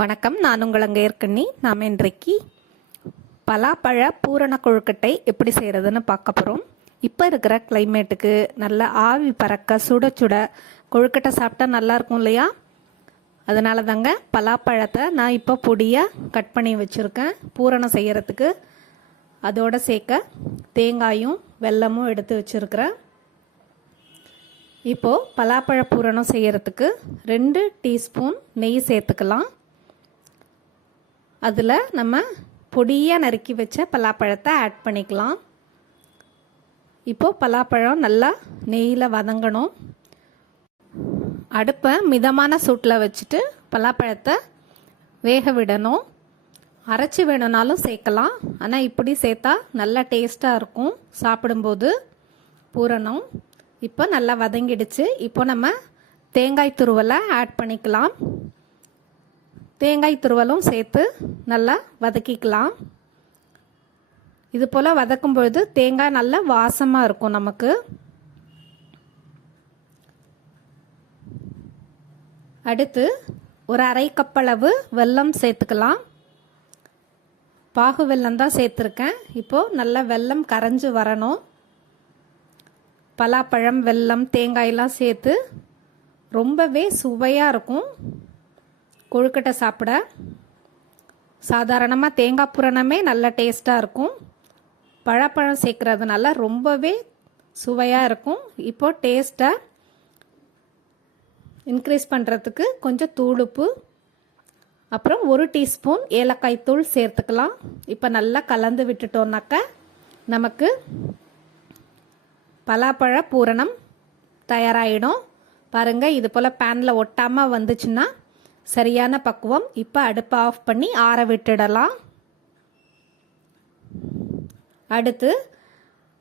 வணக்கம். நான் உங்கள் அங்கே ஏற்கனி நாம் இன்றைக்கு பலாப்பழ பூரண கொழுக்கட்டை எப்படி செய்கிறதுன்னு பார்க்க போகிறோம் இப்போ இருக்கிற கிளைமேட்டுக்கு நல்ல ஆவி பறக்க சுட சுட கொழுக்கட்டை சாப்பிட்டா நல்லாயிருக்கும் இல்லையா? அதனால தாங்க பலாப்பழத்தை நான் இப்போ பொடியாக கட் பண்ணி வச்சுருக்கேன். பூரணம் செய்கிறதுக்கு அதோடு சேர்க்க தேங்காயும் வெல்லமும் எடுத்து வச்சுருக்கிறேன். இப்போது பலாப்பழ பூரணம் செய்கிறதுக்கு ரெண்டு டீஸ்பூன் நெய் சேர்த்துக்கலாம். அதில் நம்ம பொடியாக நறுக்கி வச்ச பலாப்பழத்தை ஆட் பண்ணிக்கலாம். இப்போது பலாப்பழம் நல்லா நெய்யில் வதங்கணும். அடுப்பை மிதமான சூட்டில் வச்சுட்டு பலாப்பழத்தை வேக விடணும். அரைச்சி வேணும்னாலும் சேர்க்கலாம். ஆனால் இப்படி சேர்த்தா நல்லா டேஸ்ட்டாக இருக்கும். சாப்பிடும்போது பூரணம். இப்போ நல்லா வதங்கிடுச்சு. இப்போ நம்ம தேங்காய் துருவலை ஆட் பண்ணிக்கலாம். தேங்காய் துருவலும் சேர்த்து நல்லா வதக்கிக்கலாம். இது போல் வதக்கும் பொழுது தேங்காய் நல்லா வாசமாக இருக்கும் நமக்கு. அடுத்து ஒரு அரை கப்பளவு வெல்லம் சேர்த்துக்கலாம். பாகு வெல்லம் தான் சேர்த்துருக்கேன். இப்போது நல்லா வெல்லம் கரைஞ்சி வரணும். பலாப்பழம் வெல்லம் தேங்காயெல்லாம் சேர்த்து ரொம்பவே சுவையாக இருக்கும். கொழுக்கட்டை சாப்பிட சாதாரணமாக தேங்காய் புரணமே நல்ல டேஸ்ட்டாக இருக்கும். பழப்பழம் சேர்க்குறதுனால ரொம்பவே சுவையாக இருக்கும். இப்போ டேஸ்ட்டை இன்க்ரீஸ் பண்ணுறதுக்கு கொஞ்சம் தூளுப்பு அப்புறம் ஒரு டீஸ்பூன் ஏலக்காய் தூள் சேர்த்துக்கலாம். இப்போ நல்லா கலந்து விட்டுட்டோம்னாக்க நமக்கு பலாப்பழ பூரணம் தயாராகிடும் பாருங்கள் இது போல் பேனில் ஒட்டாமல் வந்துச்சுன்னா சரியான பக்குவம். இப்போ அடுப்பை ஆஃப் பண்ணி ஆற விட்டுடலாம். அடுத்து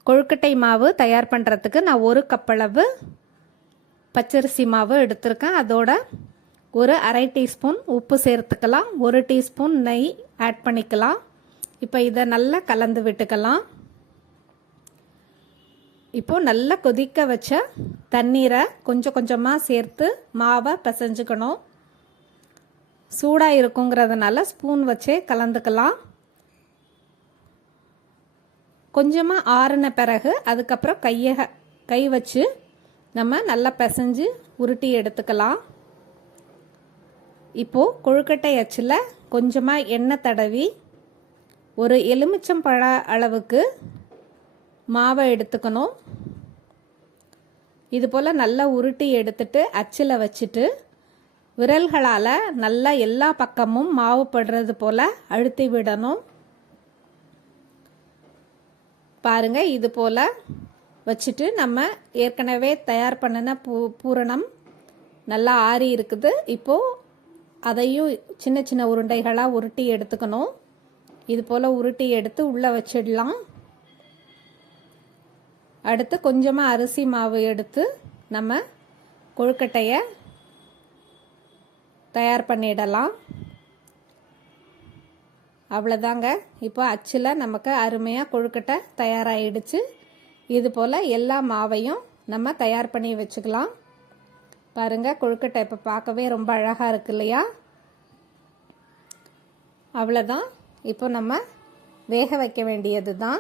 கொழுக்கட்டை மாவு தயார் பண்ணுறதுக்கு நான் ஒரு கப்பளவு பச்சரிசி மாவு எடுத்திருக்கேன். அதோட ஒரு அரை டீஸ்பூன் உப்பு சேர்த்துக்கலாம். ஒரு டீஸ்பூன் நெய் ஆட் பண்ணிக்கலாம். இப்போ இதை நல்லா கலந்து விட்டுக்கலாம். இப்போது நல்லா கொதிக்க வச்ச தண்ணீரை கொஞ்சம் கொஞ்சமாக சேர்த்து மாவை பிசைஞ்சுக்கணும். சூடாக இருக்குங்கிறதுனால ஸ்பூன் வச்சே கலந்துக்கலாம். கொஞ்சமாக ஆறின பிறகு அதுக்கப்புறம் கையை கை வச்சு நம்ம நல்லா பிசைஞ்சு உருட்டி எடுத்துக்கலாம். இப்போது கொழுக்கட்டை அச்சில் கொஞ்சமாக எண்ணெய் தடவி ஒரு எலுமிச்சம்பழ அளவுக்கு மாவை எடுத்துக்கணும். இது போல் நல்லா உருட்டி எடுத்துட்டு அச்சில் வச்சுட்டு விரல்களால் நல்லா எல்லா பக்கமும் மாவு படுறது போல் அழுத்தி விடணும். பாருங்க இது போல் வச்சுட்டு நம்ம ஏற்கனவே தயார் பண்ணின பூ பூரணம் நல்லா ஆறி இருக்குது. இப்போது அதையும் சின்ன சின்ன உருண்டைகளாக உருட்டி எடுத்துக்கணும். இது போல் உருட்டி எடுத்து உள்ளே வச்சிடலாம். அடுத்து கொஞ்சமாக அரிசி மாவு எடுத்து நம்ம கொழுக்கட்டையை தயார் பண்ணிடலாம். அவ்வளோதாங்க இப்போ அச்சில் நமக்கு அருமையாக கொழுக்கட்டை தயாராகிடுச்சு இது போல் எல்லா மாவையும் நம்ம தயார் பண்ணி வச்சுக்கலாம். பாருங்கள் கொழுக்கட்டை இப்போ பார்க்கவே ரொம்ப அழகாக இருக்கு இல்லையா? அவ்வளோதான் இப்போ நம்ம வேக வைக்க வேண்டியது தான்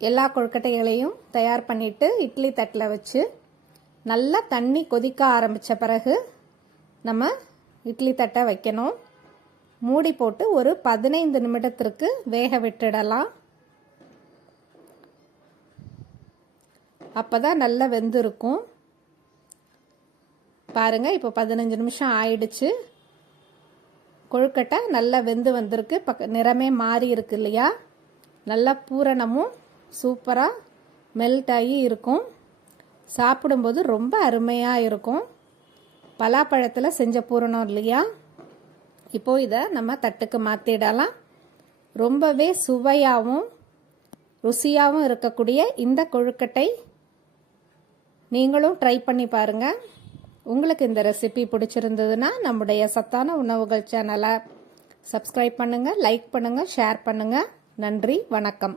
எல்லா கொழுக்கட்டைகளையும் தயார் பண்ணிவிட்டு இட்லி தட்டில் வச்சு நல்லா தண்ணி கொதிக்க ஆரம்பித்த பிறகு நம்ம இட்லி தட்டை வைக்கணும். மூடி போட்டு ஒரு பதினைந்து நிமிடத்திற்கு வேக விட்டுடலாம். அப்போ தான் நல்லா வெந்திருக்கும். பாருங்கள் இப்போ பதினஞ்சு நிமிஷம் ஆயிடுச்சு. கொழுக்கட்டை நல்லா வெந்து வந்திருக்கு. பக்க நிறமே மாறி இருக்கு இல்லையா? நல்லா பூரணமும் சூப்பராக மெல்ட் ஆகி இருக்கும். சாப்பிடும்போது ரொம்ப அருமையாக இருக்கும். பலாப்பழத்தில் செஞ்ச பூரணம் இல்லையா? இப்போது இதை நம்ம தட்டுக்கு மாற்றிடலாம் ரொம்பவே சுவையாகவும் ருசியாகவும் இருக்கக்கூடிய இந்த கொழுக்கட்டை நீங்களும் ட்ரை பண்ணி பாருங்கள் உங்களுக்கு இந்த ரெசிபி பிடிச்சிருந்ததுன்னா நம்முடைய சத்தான உணவுகள் சேனலை சப்ஸ்கிரைப் பண்ணுங்கள் லைக் பண்ணுங்கள் ஷேர் பண்ணுங்கள் நன்றி வணக்கம்.